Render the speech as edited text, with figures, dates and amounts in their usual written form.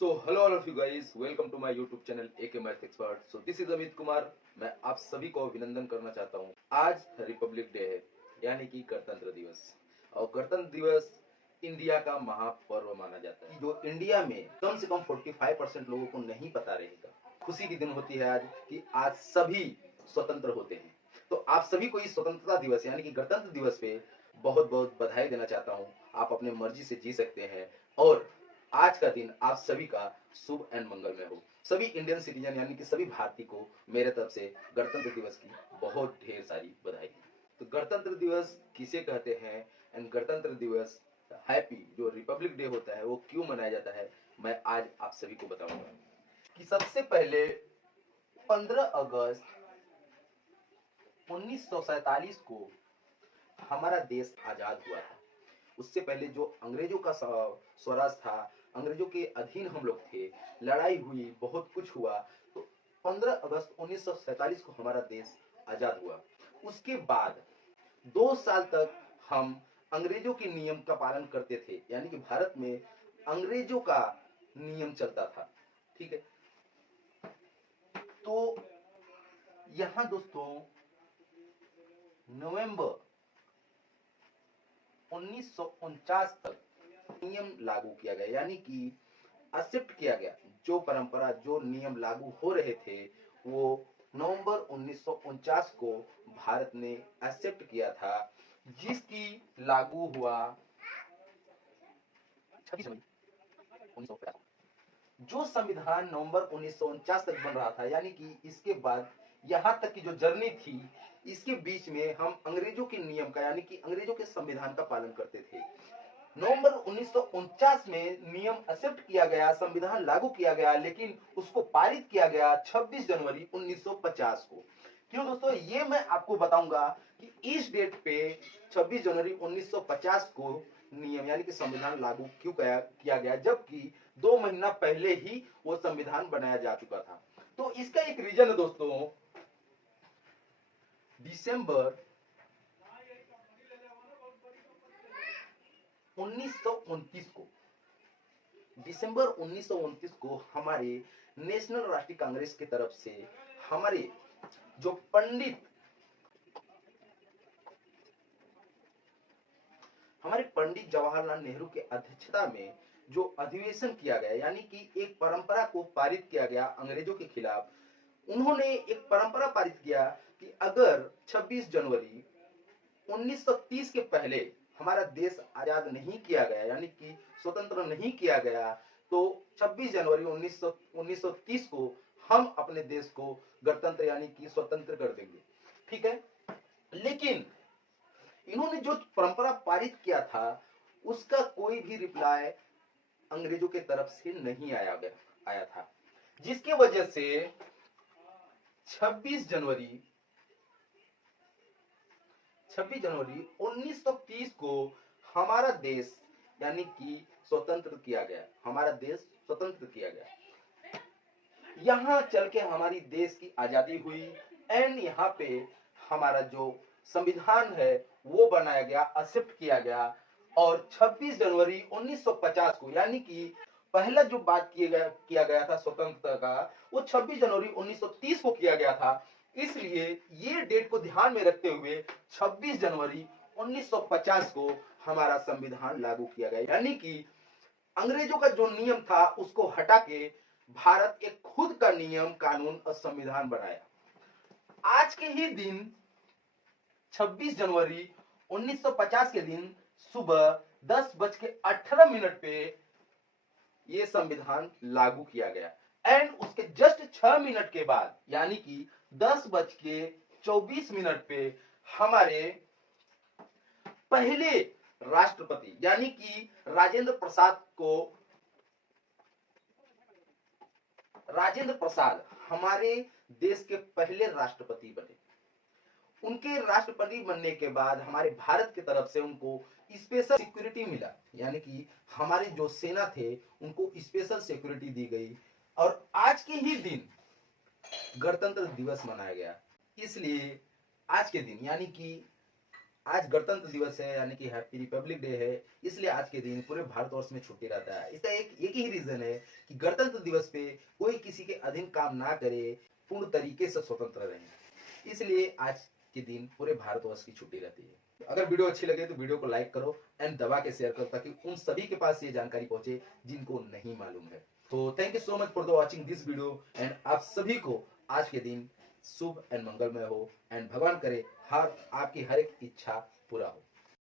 So hello all of you guys, welcome to my YouTube channel AK Math Expert. So this is Amit Kumar. मैं आप सभी को अभिनंदन करना चाहता हूँ. आज रिपब्लिक डे है, यानी कि गणतंत्र दिवस. और गणतंत्र दिवस इंडिया का महापर्व माना जाता है. जो इंडिया में कम से कम 45% लोगों को नहीं पता रहेगा. खुशी की दिन होती है आज कि आज सभी स्वतंत्र होते हैं. तो आप सभी को इस स्वतंत्रता दिवस यानी कि गणतंत्र दिवस पे बहुत बहुत बधाई देना चाहता हूँ. आप अपने मर्जी से जी सकते हैं और आज का दिन आप सभी का शुभ एंड मंगलमय हो. सभी इंडियन सिटीजन यानी कि सभी भारतीय को मेरे तरफ से गणतंत्र दिवस की बहुत ढेर सारी बधाई. तो गणतंत्र दिवस किसे कहते हैं एंड गणतंत्र दिवस हैप्पी जो रिपब्लिक डे होता है वो क्यों मनाया जाता है, मैं आज आप सभी को बताऊंगा. कि सबसे पहले 15 अगस्त 1947 को हमारा देश आजाद हुआ था. उससे पहले जो अंग्रेजों का स्वराज था, अंग्रेजों के अधीन हम लोग थे, लड़ाई हुई, बहुत कुछ हुआ. तो 15 अगस्त 1947 को हमारा देश आजाद हुआ. उसके बाद 2 साल तक हम अंग्रेजों के नियम का पालन करते थे, यानी कि भारत में अंग्रेजों का नियम चलता था. ठीक है. तो यहां दोस्तों नवंबर 1949 तक नियम लागू किया गया, यानी कि एक्सेप्ट किया गया. जो परंपरा जो नियम लागू हो रहे थे वो नवंबर 1949 को भारत ने एक्सेप्ट किया था, जिसकी लागू हुआ 26 जनवरी 1950. जो संविधान नवंबर 1949 तक बन रहा था, यानी कि इसके बाद यहाँ तक की जो जर्नी थी, इसके बीच में हम अंग्रेजों के नियम का यानी कि अंग्रेजों के संविधान का पालन करते थे. नवंबर 1949 में नियम एक्सेप्ट किया गया, संविधान लागू किया गया, लेकिन उसको पारित किया गया 26 जनवरी 1950 को. क्यों दोस्तों, ये मैं आपको बताऊंगा कि इस डेट पे 26 जनवरी 1950 को नियम यानी कि संविधान लागू क्यों किया गया, जबकि 2 महीना पहले ही वो संविधान बनाया जा चुका था. तो इसका एक रीजन है दोस्तों. दिसंबर 1929 को दिसंबर 1929 को हमारे नेशनल राष्ट्रीय कांग्रेस की तरफ से हमारे जो पंडित जवाहरलाल नेहरू के अध्यक्षता में जो अधिवेशन किया गया, यानी कि एक परंपरा को पारित किया गया अंग्रेजों के खिलाफ. उन्होंने एक परंपरा पारित किया कि अगर 26 जनवरी 1930 के पहले हमारा देश आजाद नहीं किया गया, यानी कि स्वतंत्र नहीं किया गया, तो 26 जनवरी 1930 को हम अपने देश को गणतंत्र यानी कि स्वतंत्र कर देंगे. ठीक है. लेकिन इन्होंने जो परंपरा पारित किया था उसका कोई भी रिप्लाई अंग्रेजों के तरफ से नहीं आया था, जिसके वजह से 26 जनवरी 1930 को हमारा देश यानी कि स्वतंत्र किया गया. हमारा देश स्वतंत्र किया गया. यहां चल के हमारी देश की आजादी हुई एंड यहाँ पे हमारा जो संविधान है वो बनाया गया, एक्सेप्ट किया गया. और 26 जनवरी 1950 को यानी कि पहला जो बात किया गया था स्वतंत्रता का, वो 26 जनवरी 1930 को किया गया था. इसलिए ये डेट को ध्यान में रखते हुए 26 जनवरी 1950 को हमारा संविधान लागू किया गया, यानी कि अंग्रेजों का जो नियम था उसको हटा के भारत एक खुद का नियम, कानून और संविधान बनाया. आज के ही दिन 26 जनवरी 1950 के दिन सुबह 10:18 पे ये संविधान लागू किया गया. एंड उसके जस्ट 6 मिनट के बाद यानी कि 10:24 पे हमारे पहले राष्ट्रपति यानी कि राजेंद्र प्रसाद हमारे देश के पहले राष्ट्रपति बने. उनके राष्ट्रपति बनने के बाद हमारे भारत की तरफ से उनको स्पेशल सिक्योरिटी मिला, यानी कि हमारे जो सेना थे उनको स्पेशल सिक्योरिटी दी गई. और आज के ही दिन गणतंत्र दिवस मनाया गया. इसलिए आज के दिन यानी कि आज गणतंत्र दिवस है यानी कि हैप्पी रिपब्लिक डे है, इसलिए आज के दिन पूरे भारतवर्ष में छुट्टी रहता है। इसका एक ही रीजन है कि गणतंत्र दिवस पे कोई किसी के अधीन काम ना करे, पूर्ण तरीके से स्वतंत्र रहे, इसलिए आज के दिन पूरे भारतवर्ष की छुट्टी रहती है। अगर वीडियो अच्छी लगे तो वीडियो को लाइक करो एंड दबा के शेयर करो, ताकि उन सभी के पास ये जानकारी पहुंचे जिनको नहीं मालूम है। तो thank you so much for the watching this video and आप सभी को आज के दिन शुभ एंड मंगलमय हो एंड भगवान करे आपकी हर एक इच्छा पूरा हो।